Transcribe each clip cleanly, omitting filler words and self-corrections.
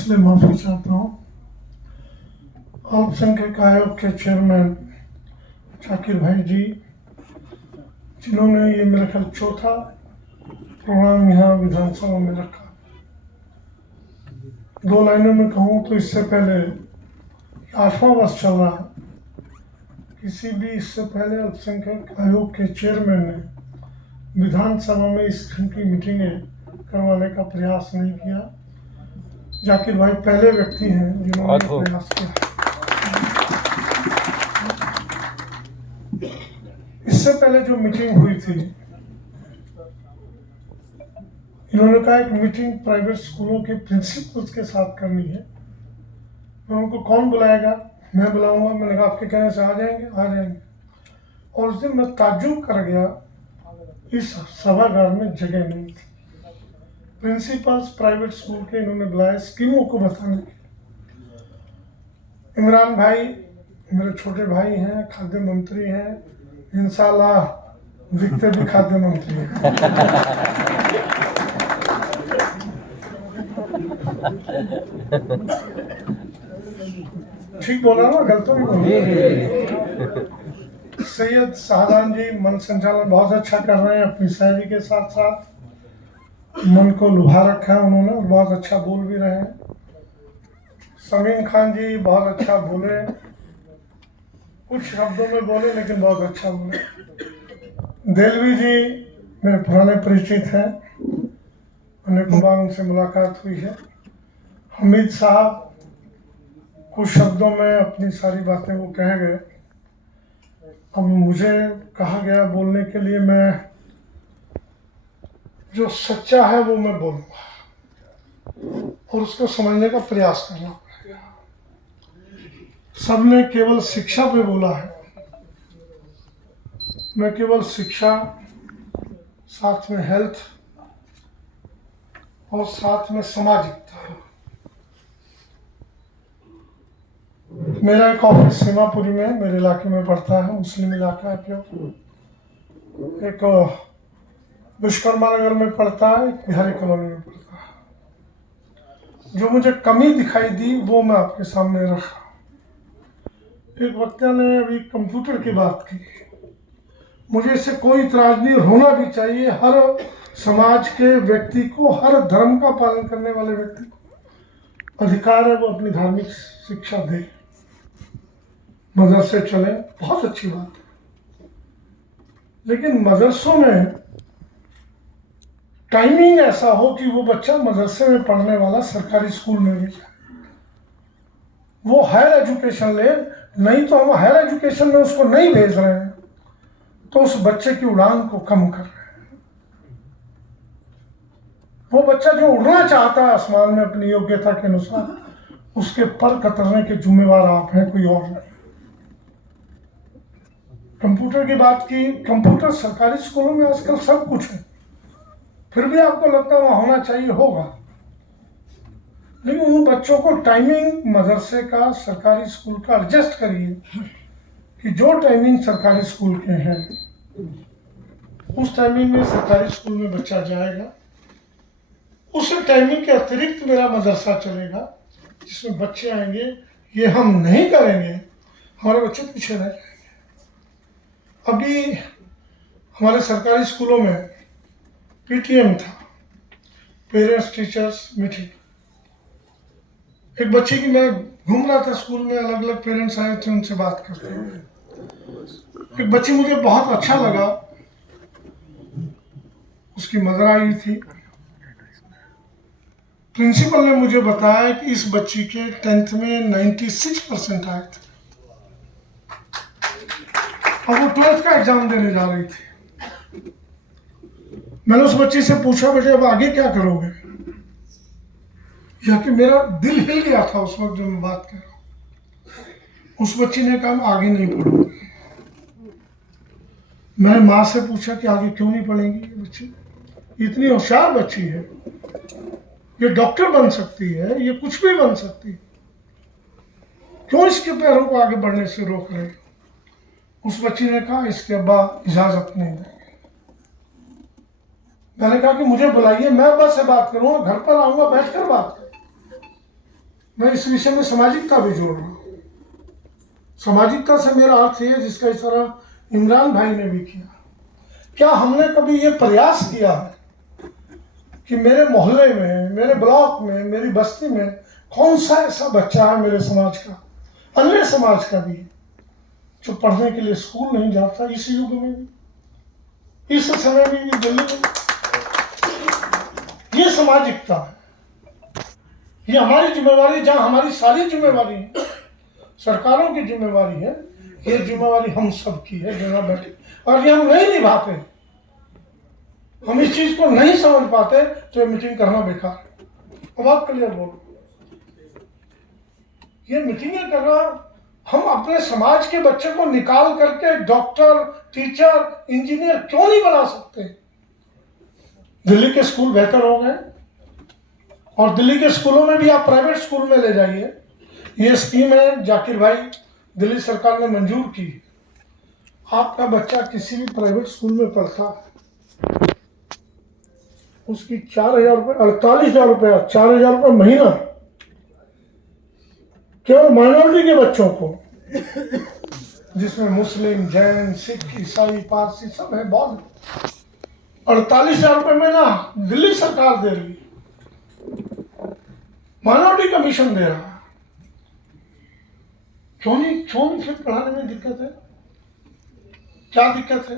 इसलिए माफ़ी चाहता हूँ। अल्पसंख्यक आयोग के चेयरमैन शाकिर भाई जी, जिन्होंने ये मेरा ख्याल चौथा प्रोग्राम यहाँ विधानसभा में रखा। 2 लाइनों में कहूँ तो इससे पहले 8वां वर्ष चल रहा है, किसी भी इससे पहले अल्पसंख्यक आयोग के चेयरमैन ने विधानसभा में इस ढंग की मीटिंगें करवाने का प्रयास नहीं किया। जाकिर भाई पहले व्यक्ति हैं जिन्होंने प्रयास किया। इससे पहले जो मीटिंग हुई थी, इन्होंने कहा एक मीटिंग प्राइवेट स्कूलों के प्रिंसिपल्स के साथ करनी है। मैं उनको कौन बुलाएगा, मैं बुलाऊंगा। मैंने कहा आपके कहने से आ जाएंगे। और उस दिन मैं ताज्जुब कर गया, इस सभागार में जगह नहीं थी। प्रिंसिपल्स प्राइवेट स्कूल के इन्होंने बुलाए स्कीमों को बताने। इमरान भाई मेरे छोटे भाई हैं, खाद्य मंत्री हैं, इंशाल्लाह दिखते भी खाद्य मंत्री हैं। ठीक बोला ना, गलत तो नहीं बोला। सैयद शाहजान जी मन संचालन बहुत अच्छा कर रहे हैं, अपनी शायरी के साथ साथ मन को लुभा रखा है उन्होंने, और बहुत अच्छा बोल भी रहे हैं। समीम खान जी बहुत अच्छा बोले, कुछ शब्दों में बोले लेकिन बहुत अच्छा बोले। देलवी जी मेरे पुराने परिचित हैं, अनेकों बार उनसे मुलाकात हुई है। हमीद साहब कुछ शब्दों में अपनी सारी बातें वो कह गए। अब मुझे कहा गया बोलने के लिए, मैं जो सच्चा है वो मैं बोलूँगा और उसको समझने का प्रयास करना पड़ेगा। सबने केवल शिक्षा पे बोला है, मैं केवल शिक्षा, साथ में हेल्थ और साथ में सामाजिकता। मेरा एक ऑफिस सीमापुरी में मेरे इलाके में पड़ता है, मुस्लिम इलाका है प्योर। एक विश्वकर्मा नगर में पड़ता है, एक बिहारी कॉलोनी में पड़ता है। जो मुझे कमी दिखाई दी वो मैं आपके सामने रखा। एक वक्ता ने अभी कंप्यूटर की बात की, मुझे इससे कोई इतराज नहीं, होना भी चाहिए। हर समाज के व्यक्ति को, हर धर्म का पालन करने वाले व्यक्ति को अधिकार है वो अपनी धार्मिक शिक्षा दे, मदरसे चले, बहुत अच्छी बात है। लेकिन मदरसों में टाइमिंग ऐसा हो कि वो बच्चा मदरसे में पढ़ने वाला सरकारी स्कूल में भी जाए, वो हायर एजुकेशन ले। नहीं तो हम हायर एजुकेशन में उसको नहीं भेज रहे हैं तो उस बच्चे की उड़ान को कम कर रहे हैं। वो बच्चा जो उड़ना चाहता है आसमान में अपनी योग्यता के अनुसार, उसके पर कतरने के जिम्मेवार आप हैं, कोई और नहीं। कंप्यूटर की बात की, कंप्यूटर सरकारी स्कूलों में आजकल सब कुछ है, फिर भी आपको लगता है वहाँ होना चाहिए, होगा। लेकिन उन बच्चों को टाइमिंग मदरसे का, सरकारी स्कूल का एडजस्ट करिए कि जो टाइमिंग सरकारी स्कूल के हैं उस टाइमिंग में सरकारी स्कूल में बच्चा जाएगा। उस टाइमिंग के अतिरिक्त मेरा मदरसा चलेगा जिसमें बच्चे आएंगे। ये हम नहीं करेंगे, हमारे बच्चे पीछे रह जाएंगे। अभी हमारे सरकारी स्कूलों में पीटीएम था, पेरेंट्स टीचर्स मीटिंग। एक बच्चे की, मैं घूम रहा था स्कूल में, अलग अलग पेरेंट्स आए थे, उनसे बात करते हुए एक बच्ची मुझे बहुत अच्छा लगा, उसकी मदर आई थी। प्रिंसिपल ने मुझे बताया कि इस बच्ची के 10th में 96% आए थे और वो 12th का एग्जाम देने जा रही थी। मैंने उस बच्ची से पूछा, बेटे अब आगे क्या करोगे? या कि मेरा दिल हिल गया था उस वक्त जब मैं बात कर रहा हूँ। उस बच्ची ने कहा मैं आगे नहीं पढ़ूंगी। मैंने माँ से पूछा कि आगे क्यों नहीं पढ़ेंगी ये बच्ची? इतनी होशियार बच्ची है, ये डॉक्टर बन सकती है, ये कुछ भी बन सकती है, क्यों इसके पैरों को आगे बढ़ने से रोक रहे? उस बच्ची ने कहा इसके अब्बा इजाजत नहीं देंगे। मैंने कहा कि मुझे बुलाइए, मैं अब्बा से बात करूंगा, घर पर आऊंगा, बैठकर बात करूंगा। मैं इस विषय में सामाजिकता भी जोड़ रहा हूँ। सामाजिकता से मेरा अर्थ है जिसका इशारा इमरान भाई ने भी किया। क्या हमने कभी ये प्रयास किया है कि मेरे मोहल्ले में, मेरे ब्लॉक में, मेरी बस्ती में कौन सा ऐसा बच्चा है मेरे समाज का, अन्य समाज का भी, जो पढ़ने के लिए स्कूल नहीं जाता, इस युग में भी, इस समय भी दिल्ली में? ये सामाजिकता है, ये हमारी जिम्मेवारी, जहां हमारी सारी जिम्मेवारी है, सरकारों की जिम्मेवारी है, ये जिम्मेवारी हम सब की है जहाँ बैठे, और ये हम नहीं निभाते, हम इस चीज को नहीं समझ पाते, तो ये मीटिंग करना बेकार है। अब आप क्लियर बोलो, ये मीटिंगें करना, हम अपने समाज के बच्चे को निकाल करके डॉक्टर, टीचर, इंजीनियर क्यों नहीं बना सकते? दिल्ली के स्कूल बेहतर हो गए, और दिल्ली के स्कूलों में भी आप प्राइवेट स्कूल में ले जाइए। ये स्कीम है जाकिर भाई, दिल्ली सरकार ने मंजूर की। आपका बच्चा किसी भी प्राइवेट स्कूल में पढ़ता है, उसकी 4,000 रुपये, 48,000 रुपया, 4,000 रुपये महीना केवल माइनॉरिटी के बच्चों को, जिसमें मुस्लिम, जैन, सिख, ईसाई, पारसी सब है, बौद्ध, 48,000 रुपये महीना दिल्ली सरकार दे रही है, माइनॉरिटी कमीशन दे रहा है। क्यों नहीं फिर पढ़ाने में दिक्कत है? क्या दिक्कत है?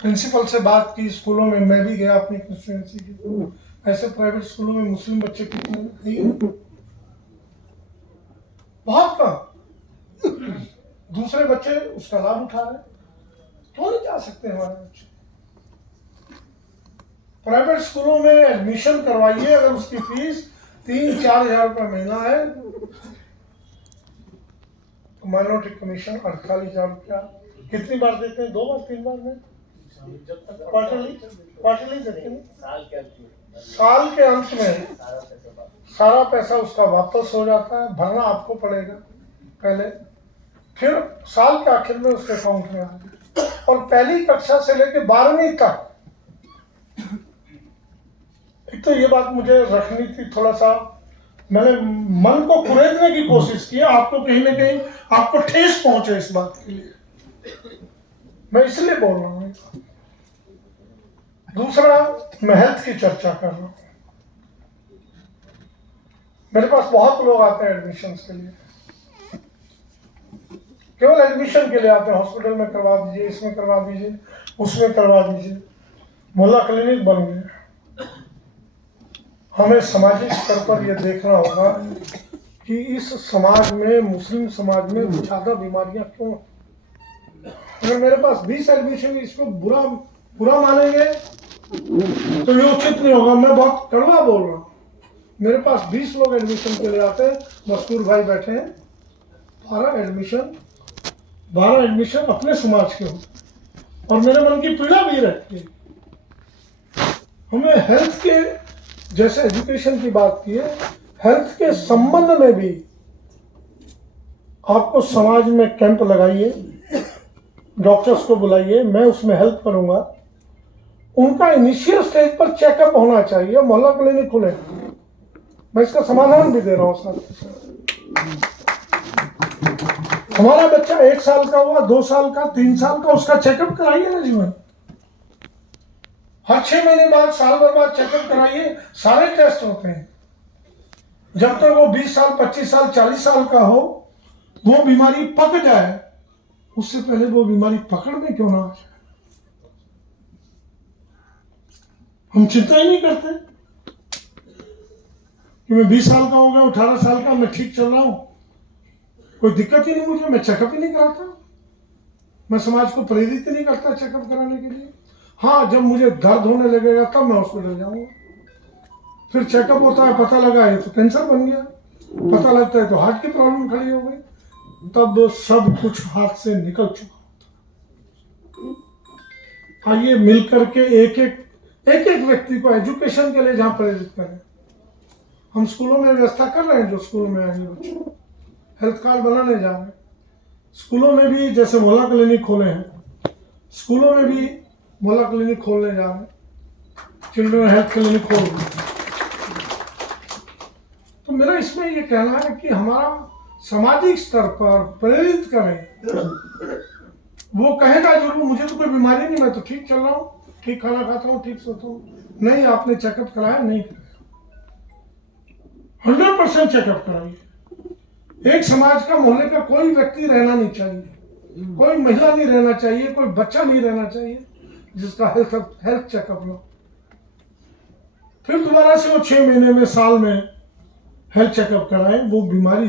प्रिंसिपल से बात की, स्कूलों में मैं भी गया अपनी कंस्टिट्यूएंसी के, ऐसे प्राइवेट स्कूलों में मुस्लिम बच्चे कितने हैं? बहुत कम, दूसरे बच्चे उसका लाभ उठा रहे, क्यों नहीं जा सकते हमारे बच्चे? प्राइवेट स्कूलों में एडमिशन करवाइए, अगर उसकी फीस 3-4 हजार रुपये महीना है, तो माइनॉरिटी कमीशन 48,000 रुपया कितनी बार देते हैं? 2 बार 3 बार में, क्वार्टरली देते हैं। साल के अंत में सारा पैसा उसका वापस हो जाता है, भरना आपको पड़ेगा पहले, फिर साल के आखिर में उसके अकाउंट में आएगा। और पहली कक्षा से लेकर 12वीं तक, एक तो ये बात मुझे रखनी थी, थोड़ा सा मैंने मन को कुरेदने की कोशिश की, आपको कहीं ना कहीं आपको ठेस पहुंचे इस बात के लिए, मैं इसलिए बोल रहा हूँ। दूसरा, मैं हेल्थ की चर्चा कर रहा हूँ। मेरे पास बहुत लोग आते हैं एडमिशन के लिए, केवल एडमिशन के लिए आते हैं, हॉस्पिटल में करवा दीजिए, इसमें करवा दीजिए, उसमें करवा दीजिए, मोहल्ला क्लिनिक बन गए। हमें सामाजिक स्तर पर यह देखना होगा कि इस समाज में, मुस्लिम समाज में ज़्यादा बीमारियां क्यों? अगर मेरे पास 20 एडमिशन, इसको बुरा मानेंगे तो ये उचित नहीं होगा। मैं बहुत कड़वा बोल रहा हूँ। मेरे पास 20 लोग एडमिशन के लिए आते हैं, मस्तूर भाई बैठे हैं, 12 एडमिशन अपने समाज के होते हैं, और मेरे मन की पीड़ा भी रहती है। हमें हेल्थ के, जैसे एजुकेशन की बात की है, हेल्थ के संबंध में भी आपको समाज में कैंप लगाइए, डॉक्टर्स को बुलाइए, मैं उसमें हेल्प करूंगा। उनका इनिशियल स्टेज पर चेकअप होना चाहिए, मोहल्ला क्लिनिक खुले, मैं इसका समाधान भी दे रहा हूँ साथ। हमारा बच्चा 1 साल का हुआ, 2 साल का, 3 साल का, उसका चेकअप कराइए ना जीवन, हर 6 महीने बाद, साल भर बाद चेकअप कराइए, सारे टेस्ट होते हैं। जब तक वो 20 साल, 25 साल, 40 साल का हो, वो बीमारी पक जाए, उससे पहले वो बीमारी पकड़ में क्यों ना आ जाए। हम चिंता ही नहीं करते कि मैं 20 साल का हो गया, 18 साल का, मैं ठीक चल रहा हूं, कोई दिक्कत ही नहीं मुझे, मैं चेकअप ही नहीं कराता, मैं समाज को प्रेरित ही नहीं करता चेकअप कराने के लिए। हाँ, जब मुझे दर्द होने लगेगा तब मैं हॉस्पिटल जाऊंगा, फिर चेकअप होता है, पता लगा है तो कैंसर बन गया, पता लगता है तो हार्ट की प्रॉब्लम खड़ी हो गई, तब सब कुछ हाथ से निकल चुका होता। आइए मिलकर के एक एक व्यक्ति को एजुकेशन के लिए जहां प्रेरित करें। हम स्कूलों में व्यवस्था कर रहे हैं, जो स्कूलों में आएंगे बच्चों को हेल्थ कार्ड बनाने जा रहे हैं। स्कूलों में भी जैसे मोहल्ला क्लिनिक खोले हैं, स्कूलों में भी मोहल्ला क्लिनिक खोलने जा रहे हैं, चिल्ड्रन हेल्थ क्लिनिक खोल रहे हैं। तो मेरा इसमें ये कहना है कि हमारा सामाजिक स्तर पर प्रेरित करें। वो कहेगा जरूर मुझे तो कोई बीमारी नहीं, मैं तो ठीक चल रहा हूँ, ठीक खाना खाता हूँ, ठीक सोता हूँ। नहीं, आपने चेकअप कराया? नहीं कराया। 100% चेकअप कराइए। एक समाज का, मोहल्ले का कोई व्यक्ति रहना नहीं चाहिए, कोई महिला नहीं रहना चाहिए, कोई बच्चा नहीं रहना चाहिए जिसका हेल्थ चेकअप लो। फिर दोबारा से वो 6 महीने में, साल में हेल्थ चेकअप कराएं, वो बीमारी